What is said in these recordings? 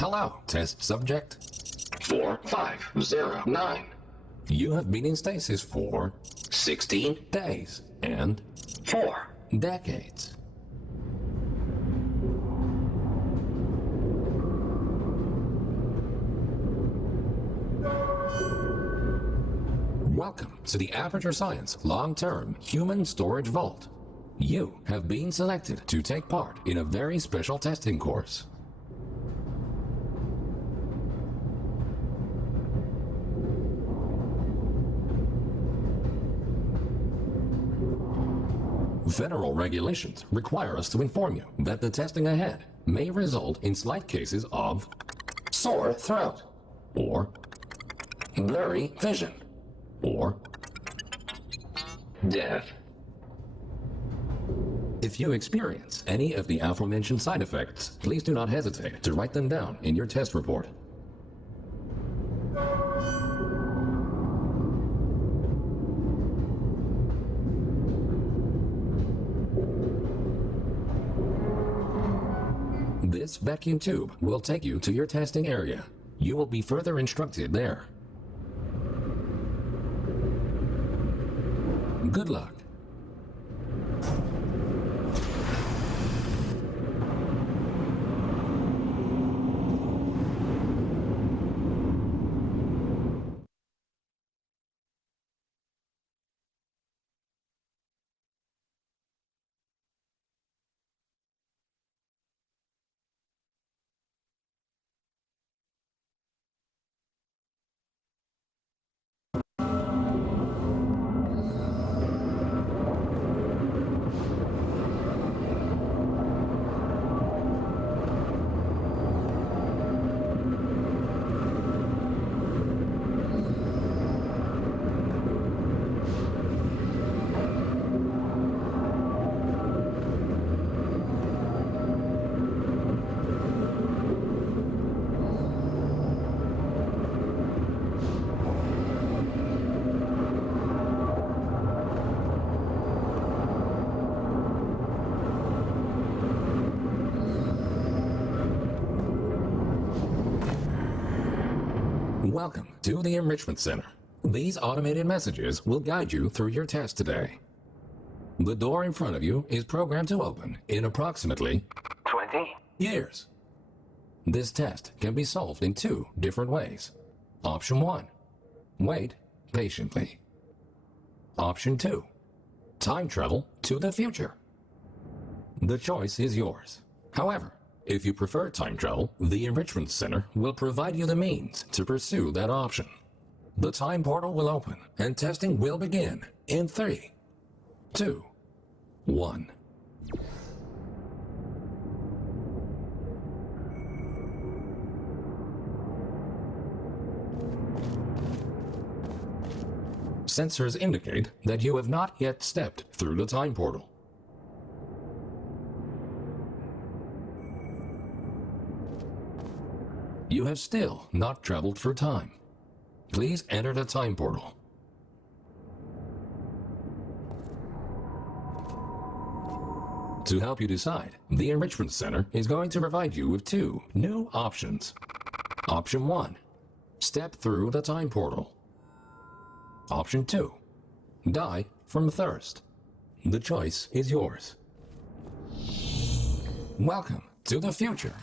Hello, test subject. 4509. You have been in stasis for 16 days and 4. decades. Welcome to the Aperture Science Long-Term Human Storage Vault. You have been selected to take part in a very special testing course. Federal regulations require us to inform you that the testing ahead may result in slight cases of Sore throat. or Blurry vision. or Death. if you experience any of the aforementioned side effects, please do not hesitate to write them down in your test report. This vacuum tube will take you to your testing area. You will be further instructed there. Good luck. Welcome to the Enrichment Center. These automated messages will guide you through your test today. The door in front of you is programmed to open in approximately 20. years. This test can be solved in two different ways. Option 1. Wait patiently. Option 2. Time travel to the future. The choice is yours. However, if you prefer time travel, the Enrichment Center will provide you the means to pursue that option. The time portal will open and testing will begin in 3, 2, 1. Sensors indicate that you have not yet stepped through the time portal. You have still not traveled through time. Please enter the time portal. To help you decide, the Enrichment Center is going to provide you with two new options. Option 1. Step through the time portal. Option 2. Die from thirst. The choice is yours. Welcome to the future.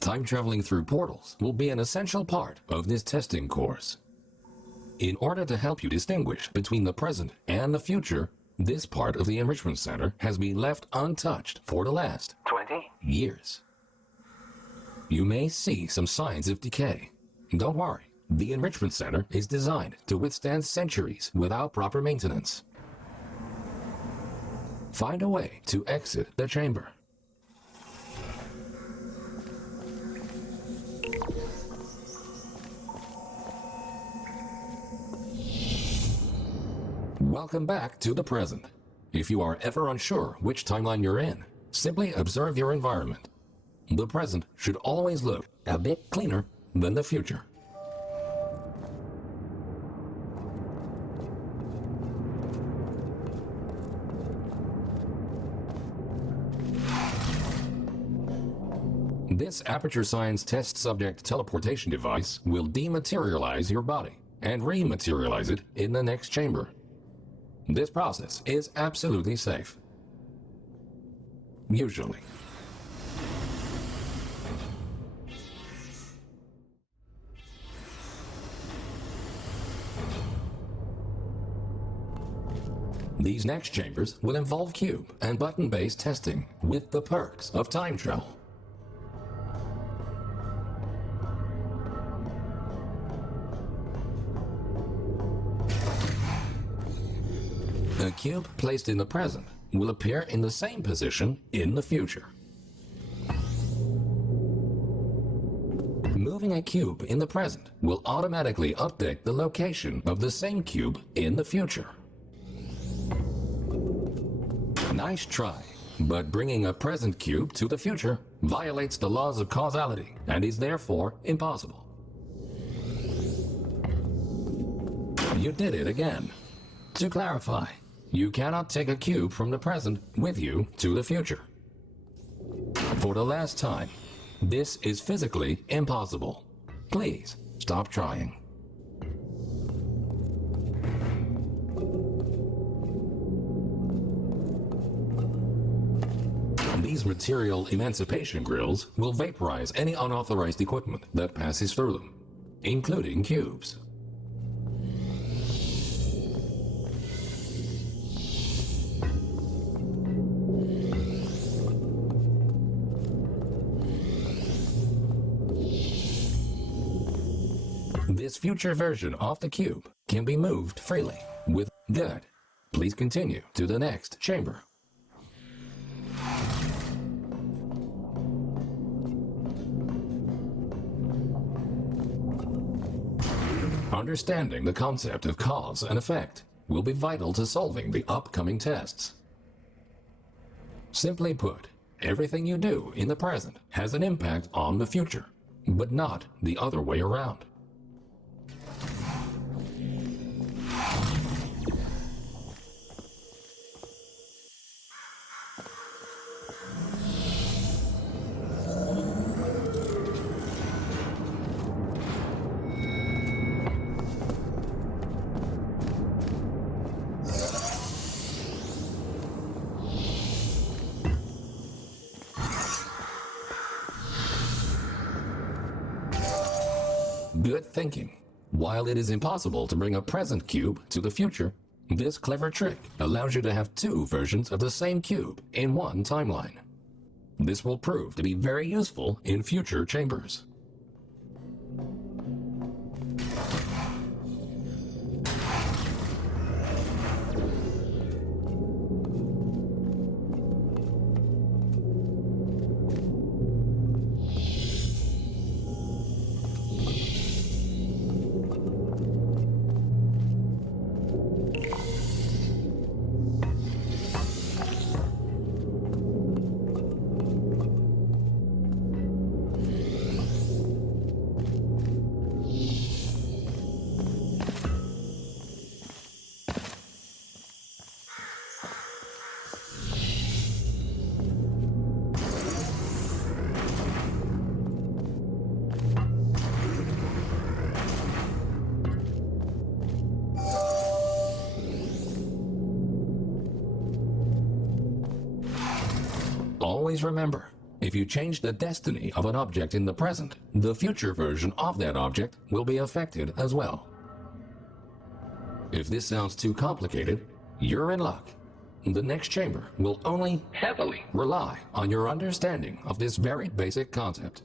Time traveling through portals will be an essential part of this testing course. In order to help you distinguish between the present and the future, this part of the Enrichment Center has been left untouched for the last 20. years. You may see some signs of decay. Don't worry, the Enrichment Center is designed to withstand centuries without proper maintenance. Find a way to exit the chamber. Welcome back to the present. If you are ever unsure which timeline you're in, simply observe your environment. The present should always look a bit cleaner than the future. This Aperture Science test subject teleportation device will dematerialize your body and rematerialize it in the next chamber. This process is absolutely safe. Usually. These next chambers will involve cube and button-based testing with the perks of time travel. A cube placed in the present will appear in the same position in the future. Moving a cube in the present will automatically update the location of the same cube in the future. Nice try, but bringing a present cube to the future violates the laws of causality and is therefore impossible. You did it again. To clarify, you cannot take a cube from the present with you to the future. For the last time, this is physically impossible. Please stop trying. These material emancipation grills will vaporize any unauthorized equipment that passes through them, including cubes. This future version of the cube can be moved freely with good. Please continue to the next chamber. Understanding the concept of cause and effect will be vital to solving the upcoming tests. Simply put, everything you do in the present has an impact on the future, but not the other way around. Good thinking. While it is impossible to bring a present cube to the future, this clever trick allows you to have two versions of the same cube in one timeline. This will prove to be very useful in future chambers. Always remember, if you change the destiny of an object in the present, the future version of that object will be affected as well. If this sounds too complicated, you're in luck. The next chamber will only heavily rely on your understanding of this very basic concept.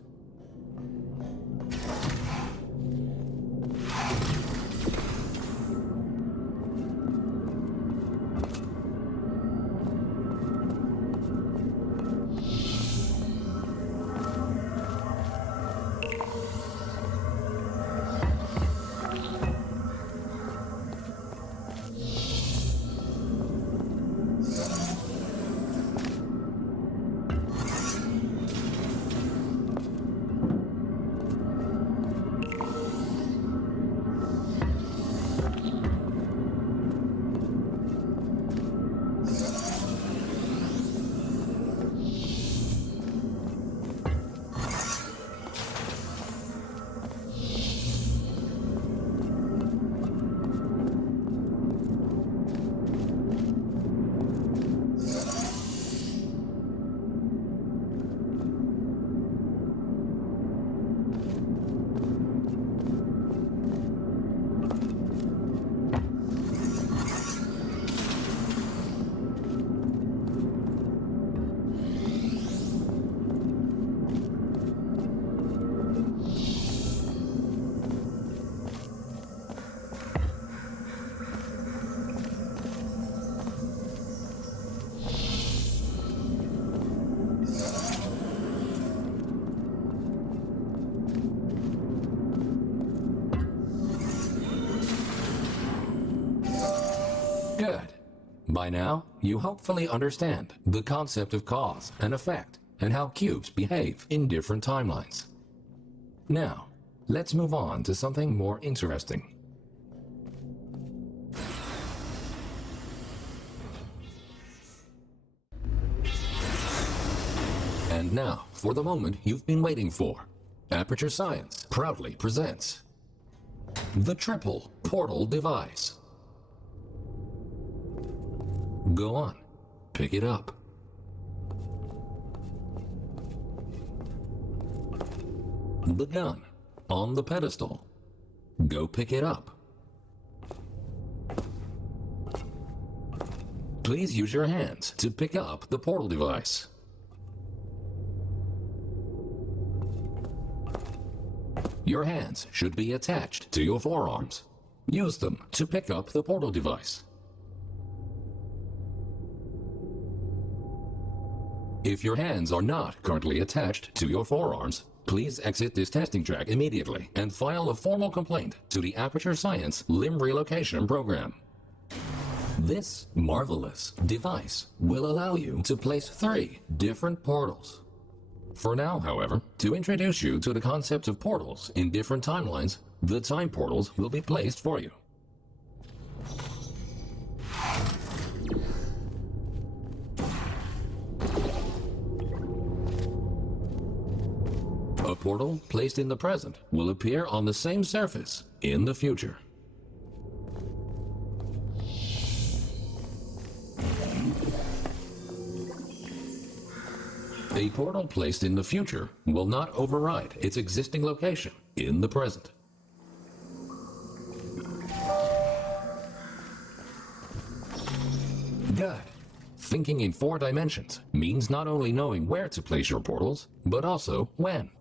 By now, you hopefully understand the concept of cause and effect and how cubes behave in different timelines. Now, let's move on to something more interesting. And now, for the moment you've been waiting for. Aperture Science proudly presents the triple portal device. Go on, pick it up. The gun on the pedestal. Go pick it up. Please use your hands to pick up the portal device. Your hands should be attached to your forearms. Use them to pick up the portal device. If your hands are not currently attached to your forearms, please exit this testing track immediately and file a formal complaint to the Aperture Science Limb Relocation Program. This marvelous device will allow you to place 3 different portals. For now, however, to introduce you to the concept of portals in different timelines, the time portals will be placed for you. A portal placed in the present will appear on the same surface in the future. A portal placed in the future will not override its existing location in the present. Good. Thinking in 4 dimensions means not only knowing where to place your portals, but also when.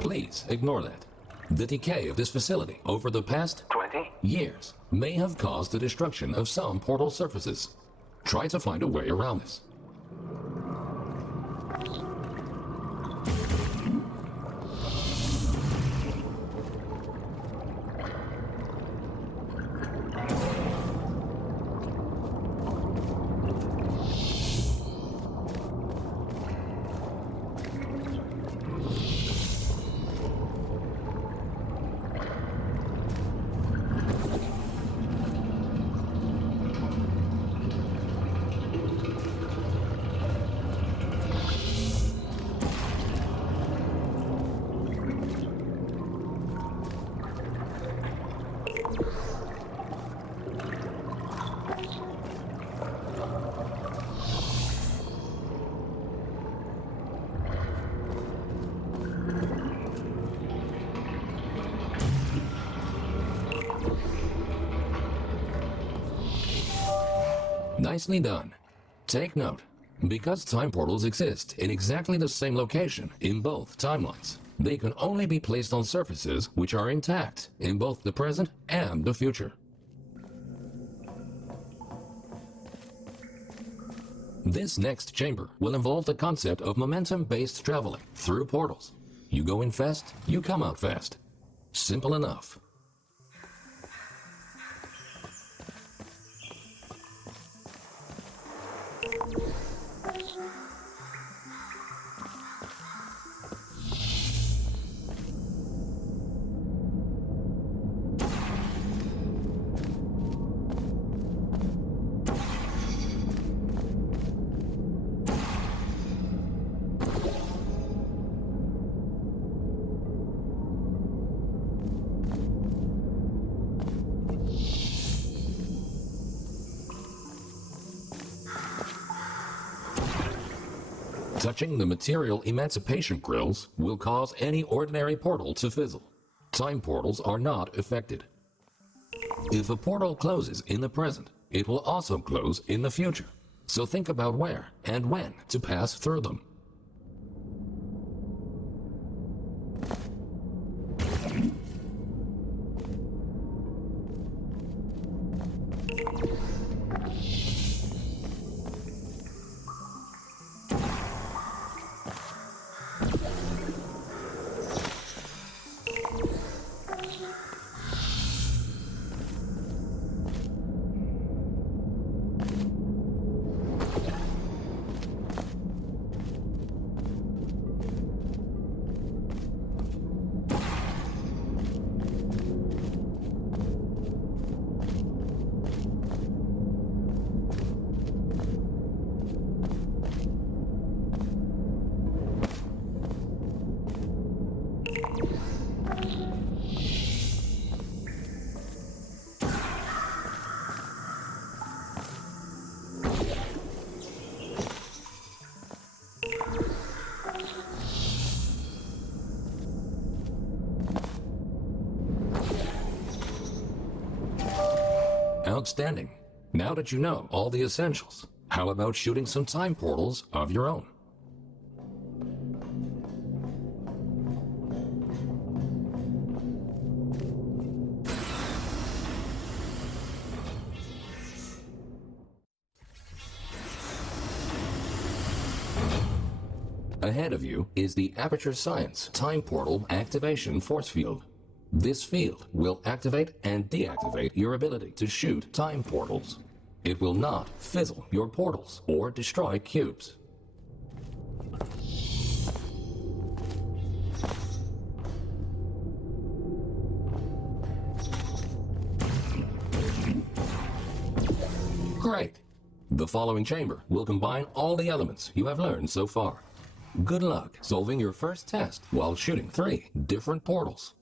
Please ignore that. The decay of this facility over the past 20 years may have caused the destruction of some portal surfaces. Try to find a way around this. Nicely done. Take note, because time portals exist in exactly the same location in both timelines, they can only be placed on surfaces which are intact in both the present and the future. This next chamber will involve the concept of momentum-based traveling through portals. You go in fast, you come out fast. Simple enough. Touching the material emancipation grills will cause any ordinary portal to fizzle. Time portals are not affected. If a portal closes in the present, it will also close in the future. So think about where and when to pass through them. Outstanding. Now that you know all the essentials, how about shooting some time portals of your own? Ahead of you is the Aperture Science Time Portal Activation Force Field. This field will activate and deactivate your ability to shoot time portals. It will not fizzle your portals or destroy cubes. Great! The following chamber will combine all the elements you have learned so far. Good luck solving your first test while shooting 3 different portals.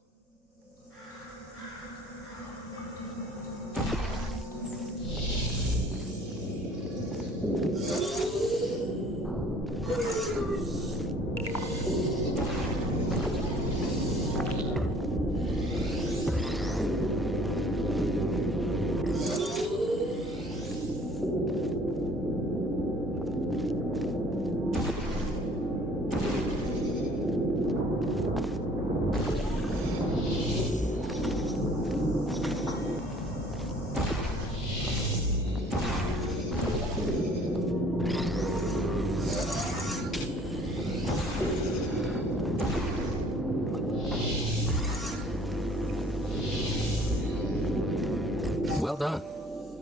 Well done.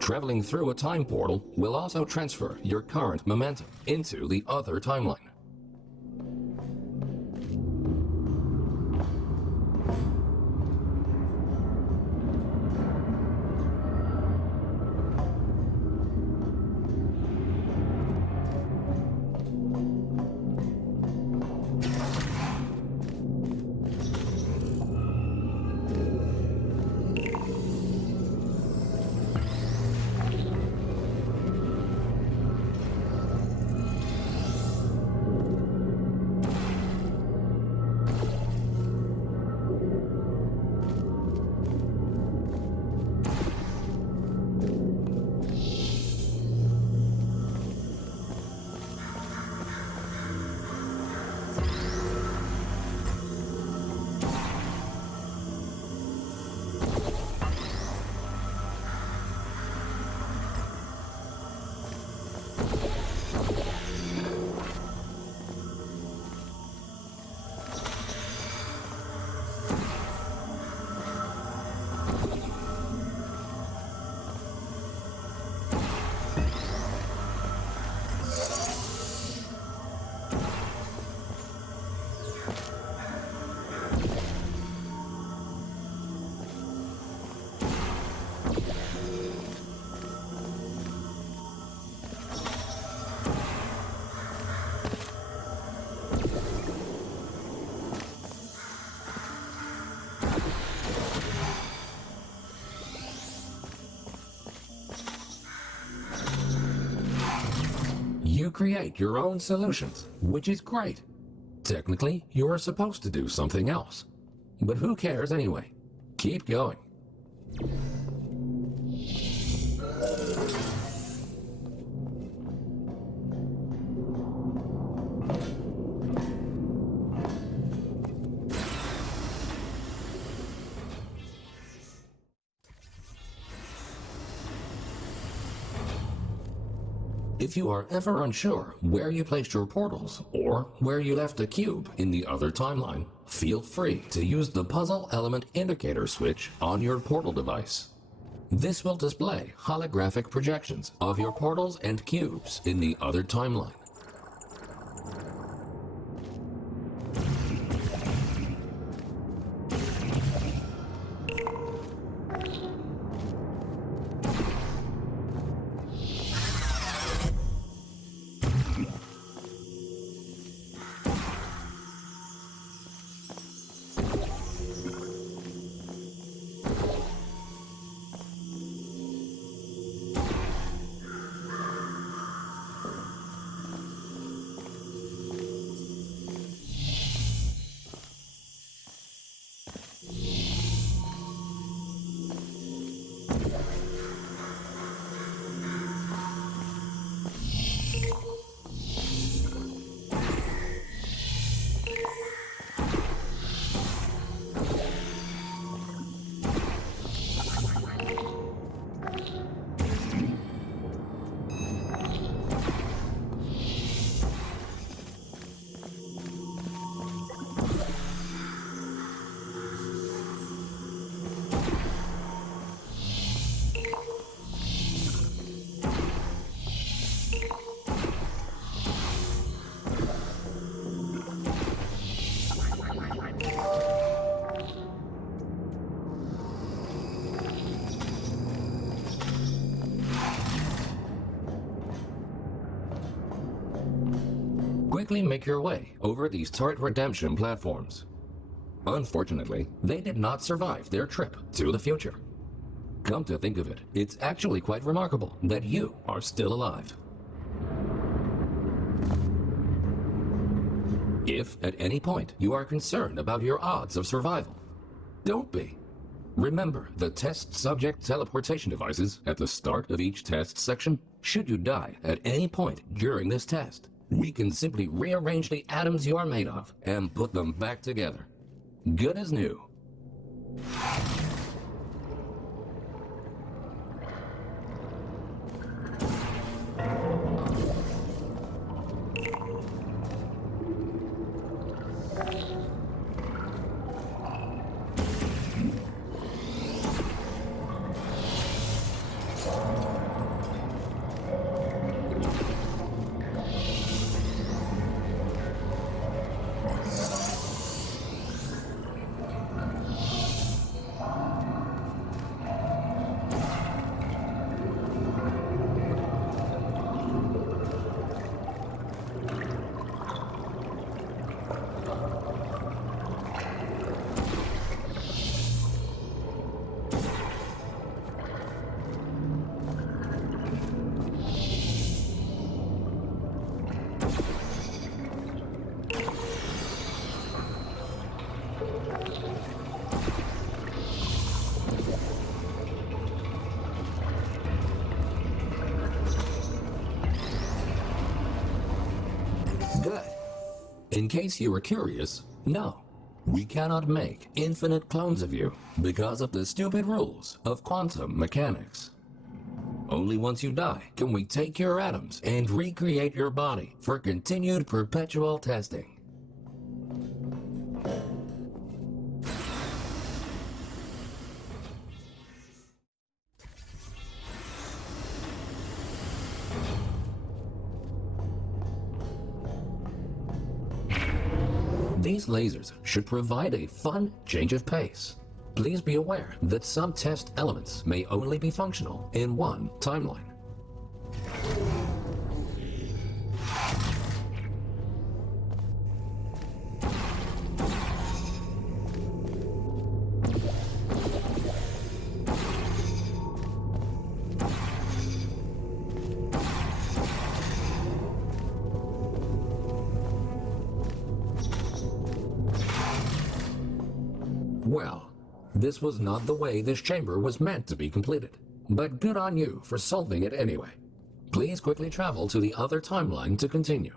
Traveling through a time portal will also transfer your current momentum into the other timeline. You create your own solutions, which is great. Technically, you are supposed to do something else. But who cares anyway? Keep going. If you are ever unsure where you placed your portals or where you left a cube in the other timeline, feel free to use the puzzle element indicator switch on your portal device. This will display holographic projections of your portals and cubes in the other timeline. quickly make your way over these turret redemption platforms. Unfortunately, they did not survive their trip to the future. Come to think of it, it's actually quite remarkable that you are still alive. If at any point you are concerned about your odds of survival, don't be. Remember the test subject teleportation devices at the start of each test section? Should you die at any point during this test, we can simply rearrange the atoms you are made of and put them back together. Good as new. Good. In case you were curious, no, we cannot make infinite clones of you because of the stupid rules of quantum mechanics. Only once you die can we take your atoms and recreate your body for continued perpetual testing. These lasers should provide a fun change of pace. Please be aware that some test elements may only be functional in one timeline. Well, this was not the way this chamber was meant to be completed, but good on you for solving it anyway. Please quickly travel to the other timeline to continue.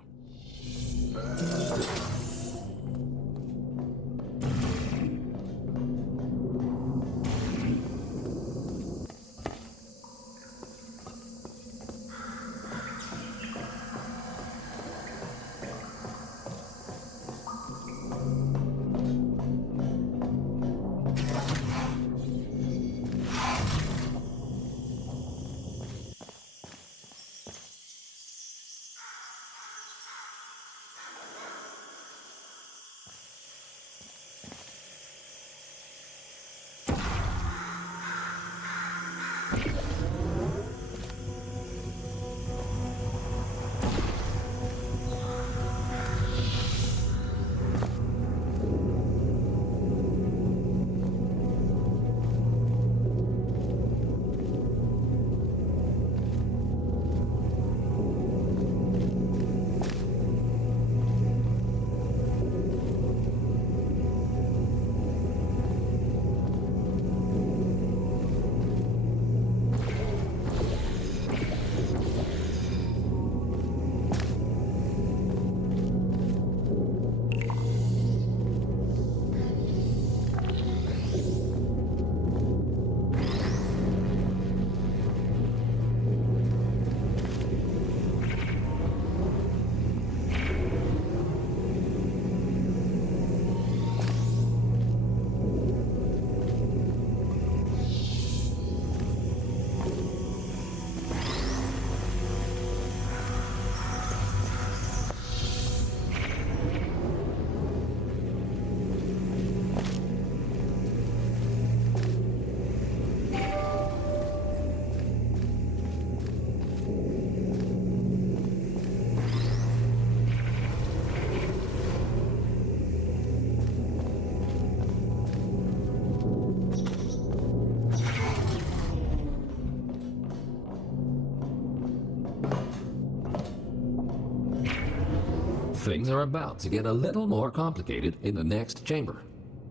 Things are about to get a little more complicated in the next chamber.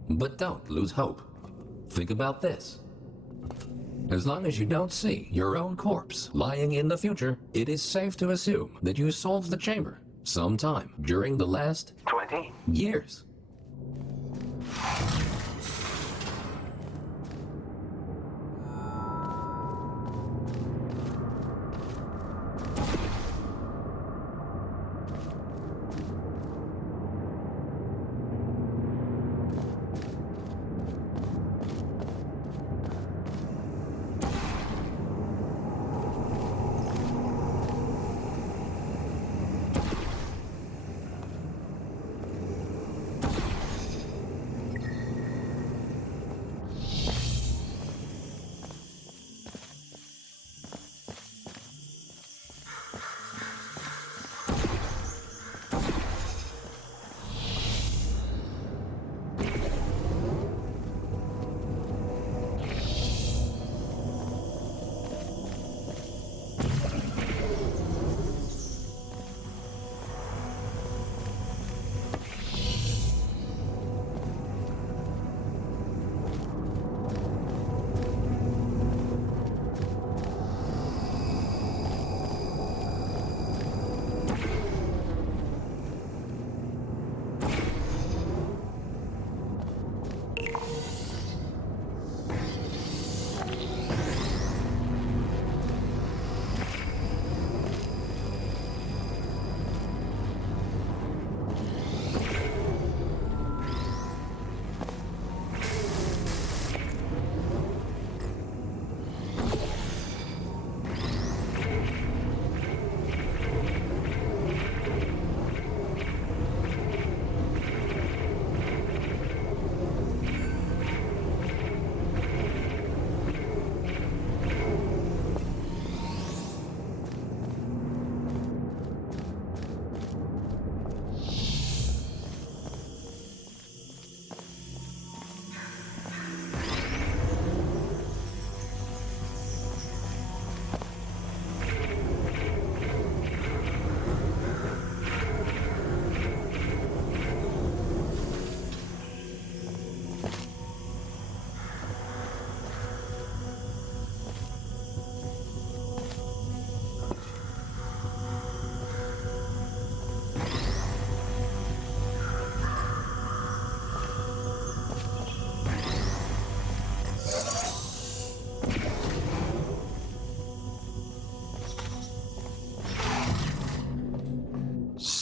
But don't lose hope. Think about this. As long as you don't see your own corpse lying in the future, it is safe to assume that you solved the chamber sometime during the last 20 years.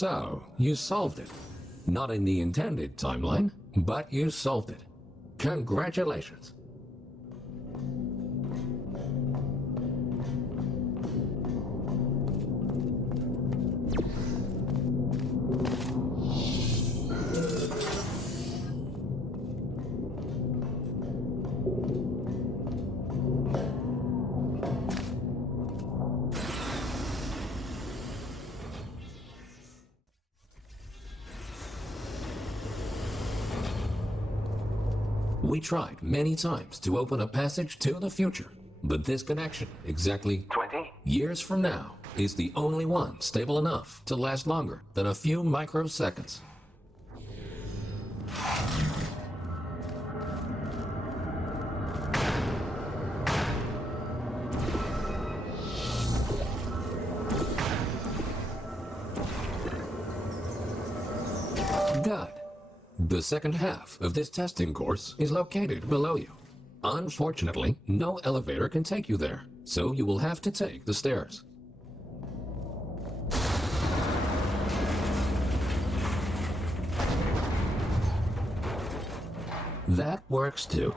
So, you solved it. Not in the intended timeline, but you solved it. Congratulations. We tried many times to open a passage to the future, but this connection, exactly 20 years from now, is the only one stable enough to last longer than a few microseconds. Good. The second half of this testing course is located below you. Unfortunately, no elevator can take you there, so you will have to take the stairs. That works too.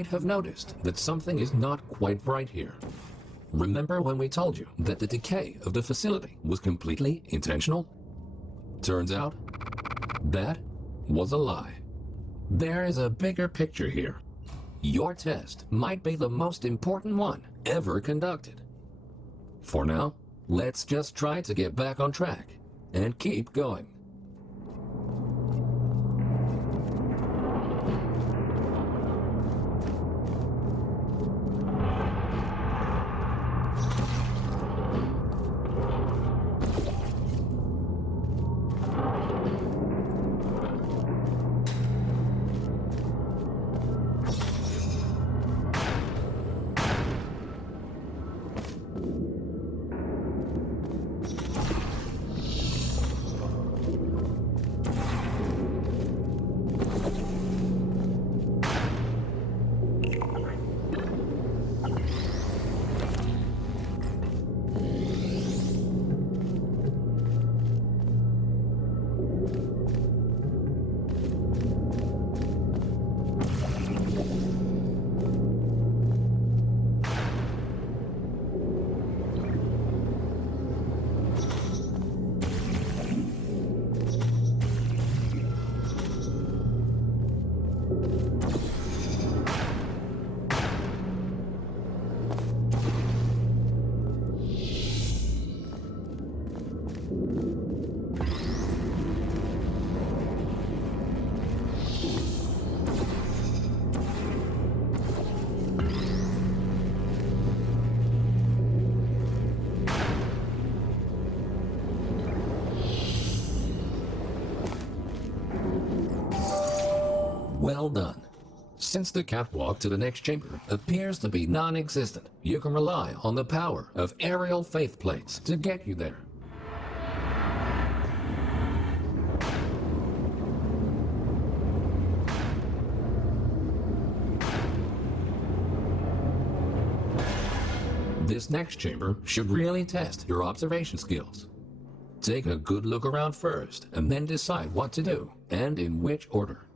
might have noticed that something is not quite right here. Remember when we told you that the decay of the facility was completely intentional? Turns out, that was a lie. There is a bigger picture here. Your test might be the most important one ever conducted. For now, let's just try to get back on track and keep going. Well done. Since the catwalk to the next chamber appears to be non-existent, you can rely on the power of aerial faith plates to get you there. This next chamber should really test your observation skills. Take a good look around first, and then decide what to do, and in which order.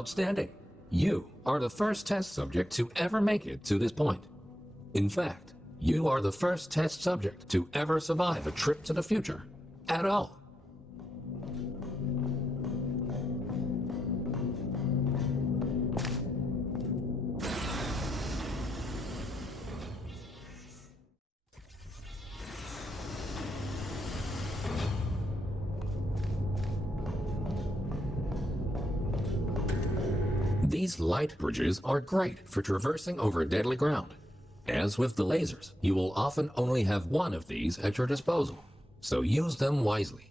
Outstanding! You are the first test subject to ever make it to this point. In fact, you are the first test subject to ever survive a trip to the future at all. These light bridges are great for traversing over deadly ground. As with the lasers, you will often only have one of these at your disposal, so use them wisely.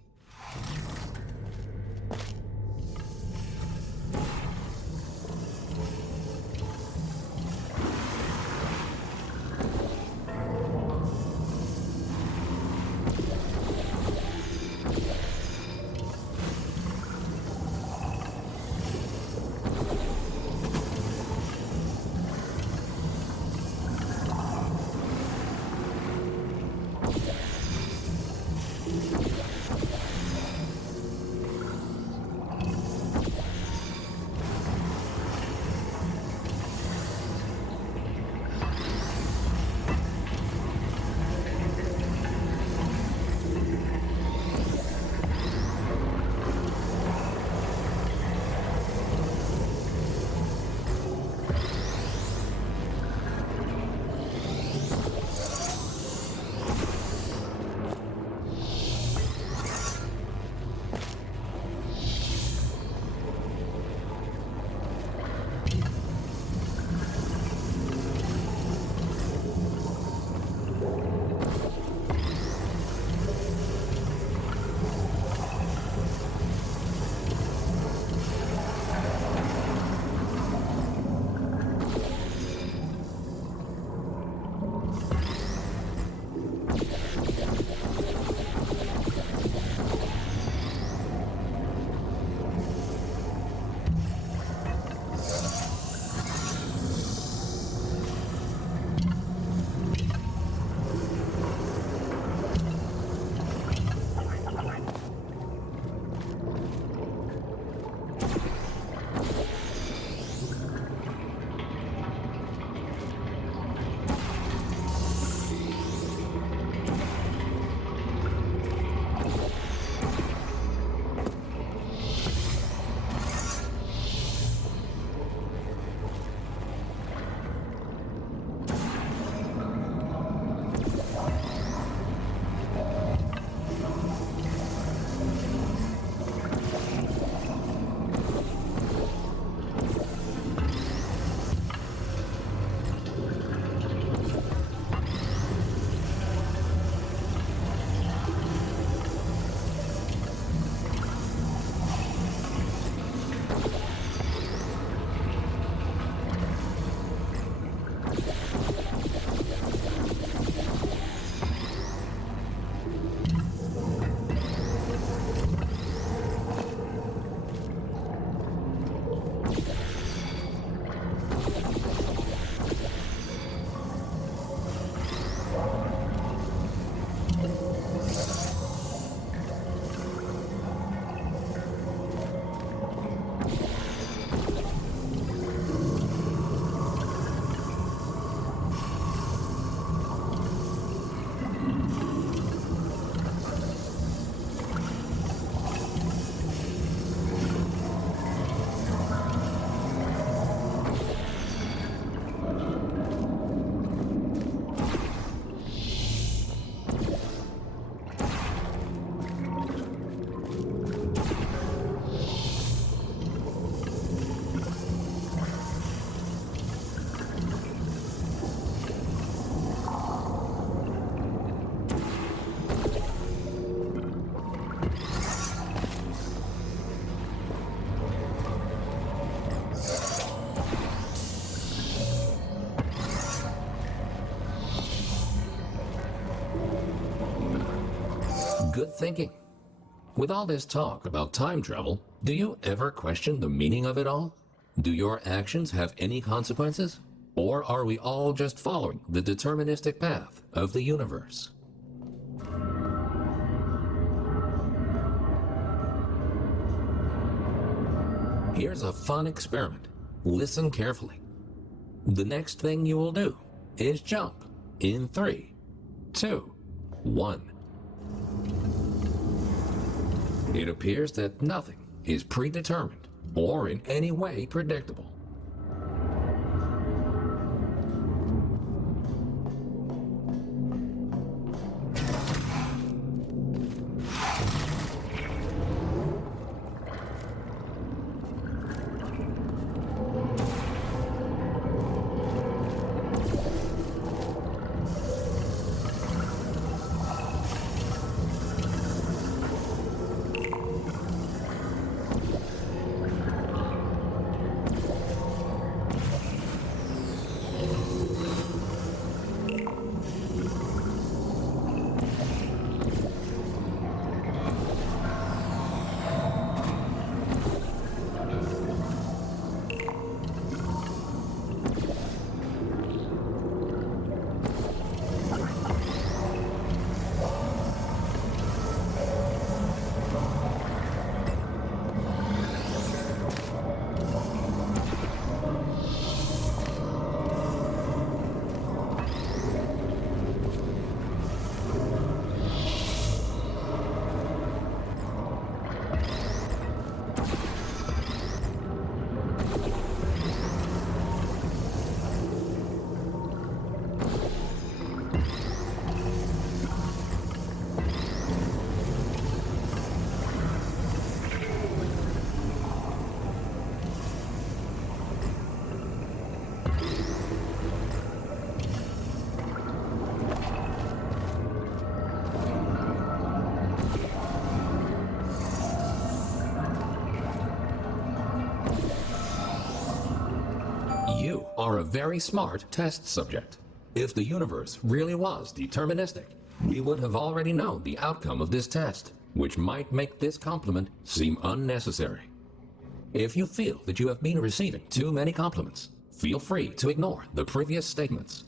Good thinking. With all this talk about time travel, do you ever question the meaning of it all? Do your actions have any consequences? Or are we all just following the deterministic path of the universe? Here's a fun experiment. Listen carefully. The next thing you will do is jump in 3, 2, 1. It appears that nothing is predetermined or in any way predictable. You are a very smart test subject. If the universe really was deterministic, we would have already known the outcome of this test, which might make this compliment seem unnecessary. If you feel that you have been receiving too many compliments, feel free to ignore the previous statements.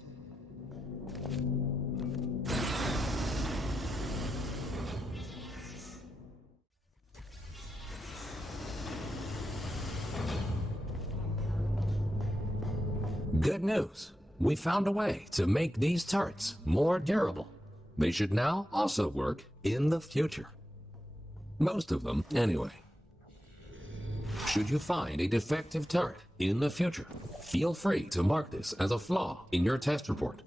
Good news! We found a way to make these turrets more durable. They should now also work in the future. Most of them, anyway. Should you find a defective turret in the future, feel free to mark this as a flaw in your test report.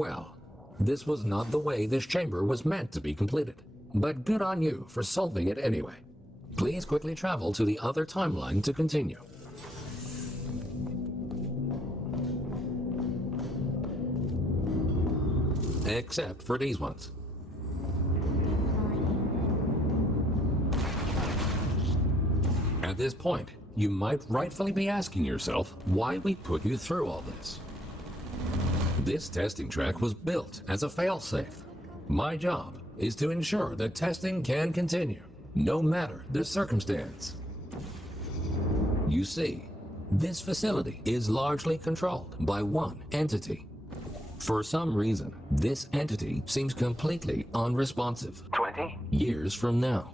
Well, this was not the way this chamber was meant to be completed, but good on you for solving it anyway. Please quickly travel to the other timeline to continue. Except for these ones. At this point, you might rightfully be asking yourself why we put you through all this. This testing track was built as a failsafe. My job is to ensure that testing can continue, no matter the circumstance. You see, this facility is largely controlled by one entity. For some reason, this entity seems completely unresponsive. 20 years from now.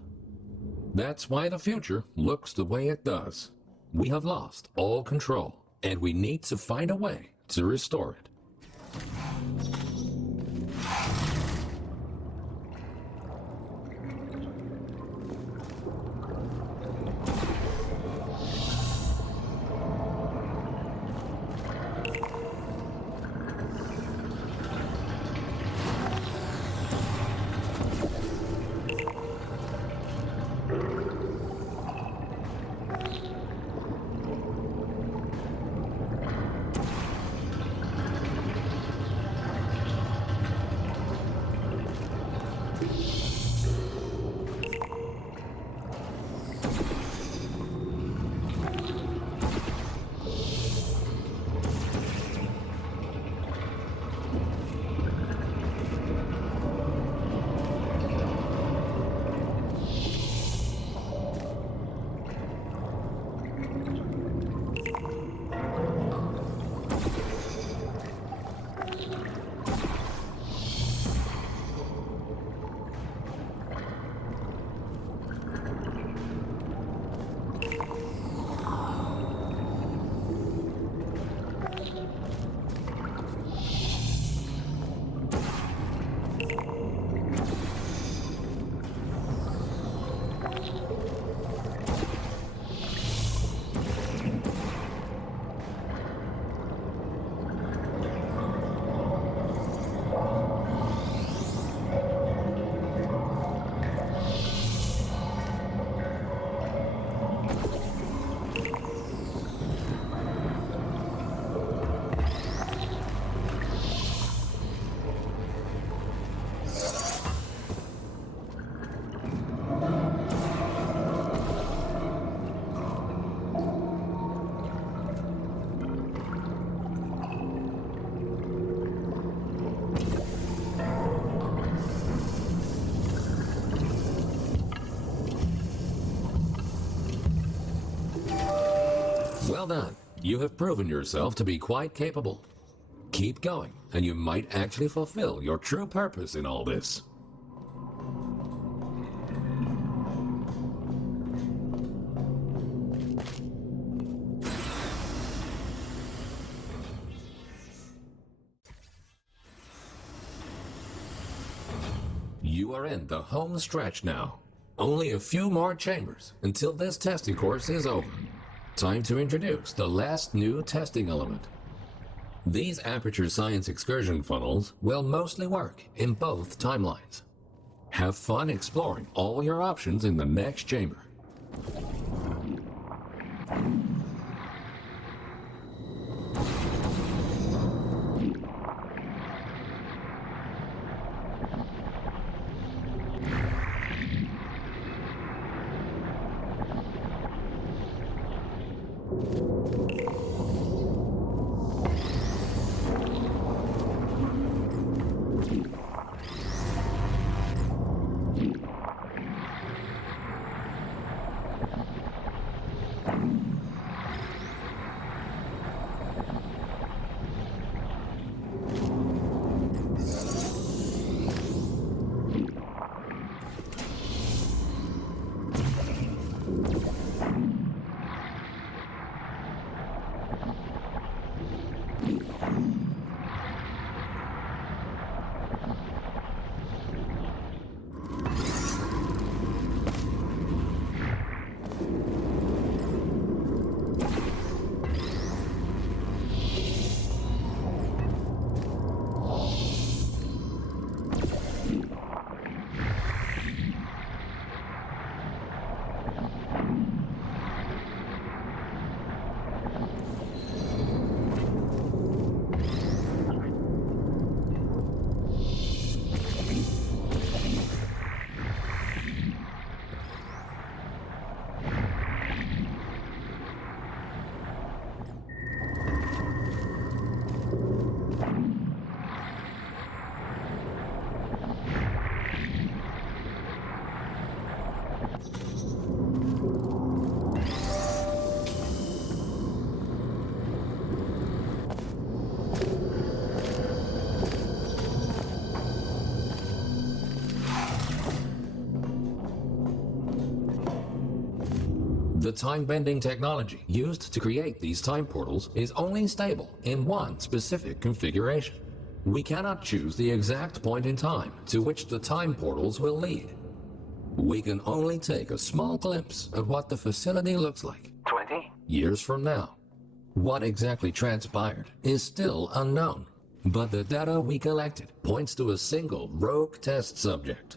That's why the future looks the way it does. We have lost all control, and we need to find a way to restore it. Well done. You have proven yourself to be quite capable. Keep going, and you might actually fulfill your true purpose in all this. You are in the home stretch now. Only a few more chambers until this testing course is over. Time to introduce the last new testing element. These Aperture Science excursion funnels will mostly work in both timelines. Have fun exploring all your options in the next chamber. time-bending technology used to create these time portals is only stable in one specific configuration. We cannot choose the exact point in time to which the time portals will lead. We can only take a small glimpse of what the facility looks like 20, years from now. What exactly transpired is still unknown, but the data we collected points to a single rogue test subject.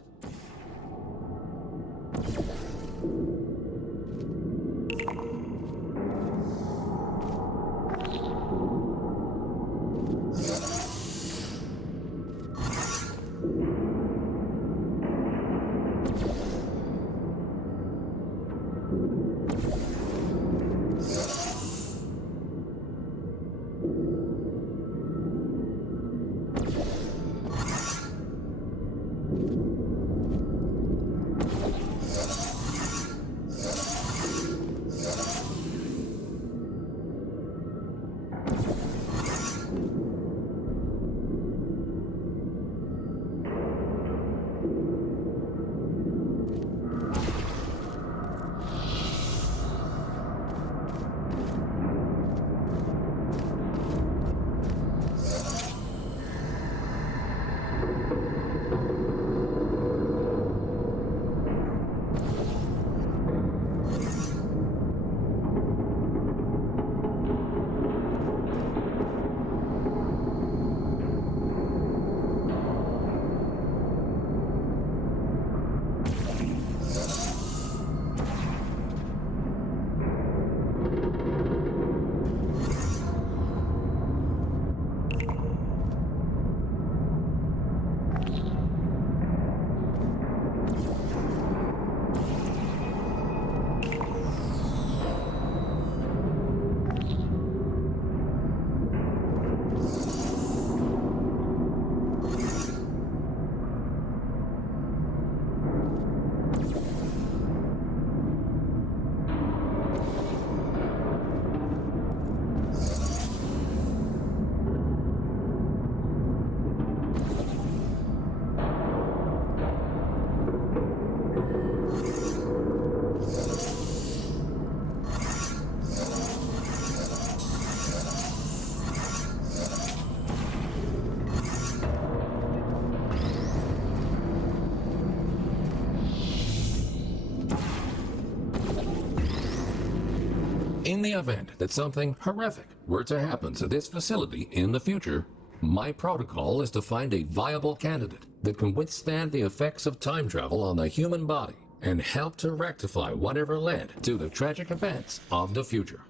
In the event that something horrific were to happen to this facility in the future, my protocol is to find a viable candidate that can withstand the effects of time travel on the human body and help to rectify whatever led to the tragic events of the future.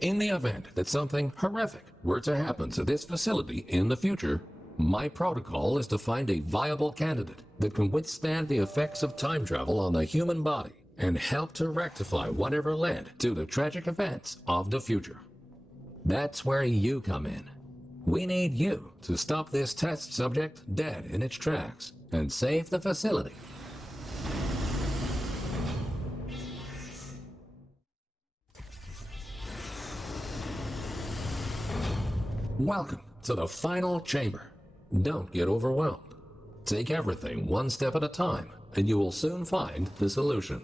In the event that something horrific were to happen to this facility in the future, my protocol is to find a viable candidate that can withstand the effects of time travel on the human body and help to rectify whatever led to the tragic events of the future. That's where you come in. We need you to stop this test subject dead in its tracks and save the facility. Welcome to the final chamber. Don't get overwhelmed. Take everything one step at a time, and you will soon find the solution.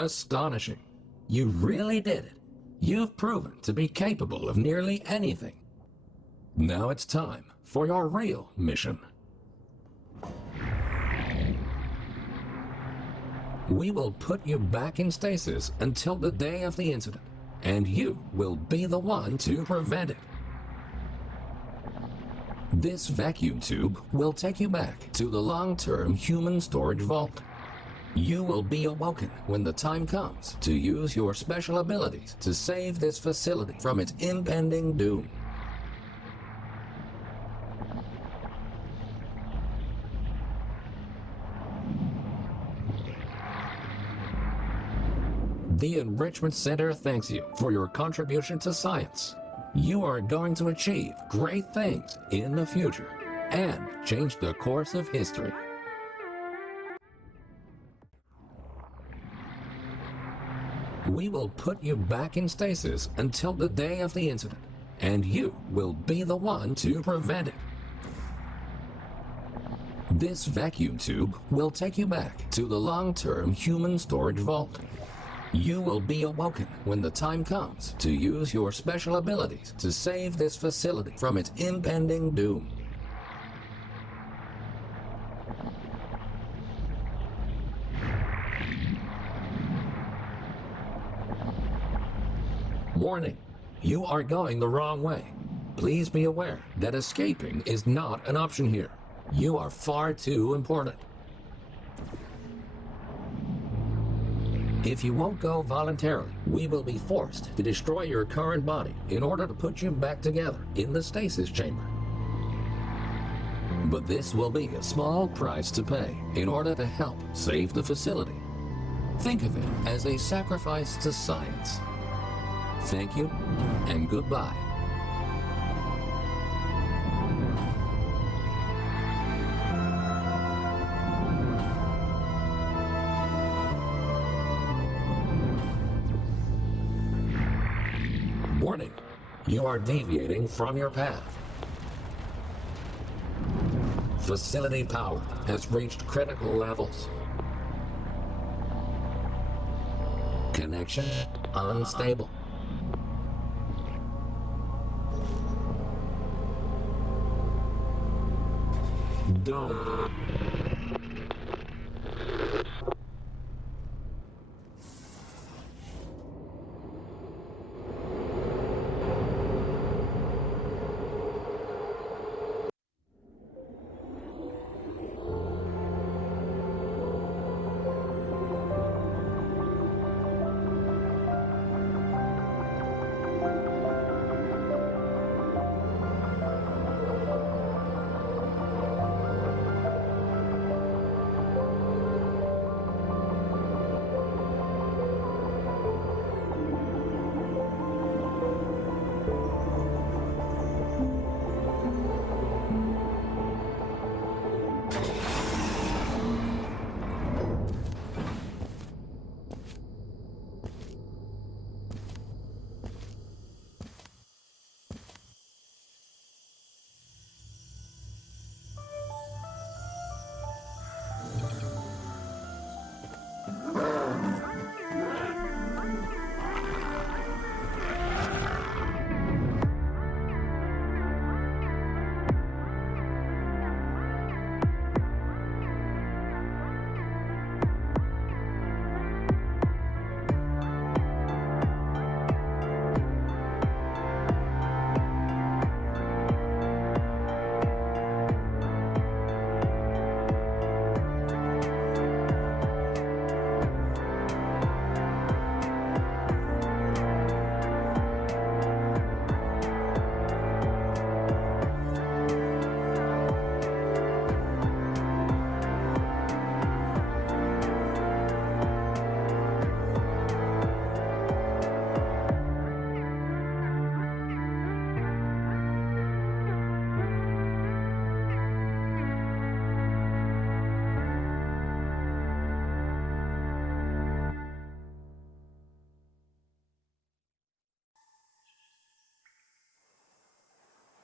Astonishing. You really did it. You've proven to be capable of nearly anything. Now it's time for your real mission. We will put you back in stasis until the day of the incident, and you will be the one to prevent it. This vacuum tube will take you back to the long-term human storage vault. You will be awoken when the time comes to use your special abilities to save this facility from its impending doom. The Enrichment Center thanks you for your contribution to science. You are going to achieve great things in the future and change the course of history. We will put you back in stasis until the day of the incident, and you will be the one to prevent it. This vacuum tube will take you back to the long-term human storage vault. You will be awoken when the time comes to use your special abilities to save this facility from its impending doom. Warning, you are going the wrong way. Please be aware that escaping is not an option here. You are far too important. If you won't go voluntarily, we will be forced to destroy your current body in order to put you back together in the stasis chamber. But this will be a small price to pay in order to help save the facility. Think of it as a sacrifice to science. Thank you and goodbye. Warning, you are deviating from your path. Facility power has reached critical levels. Connection unstable. Doom.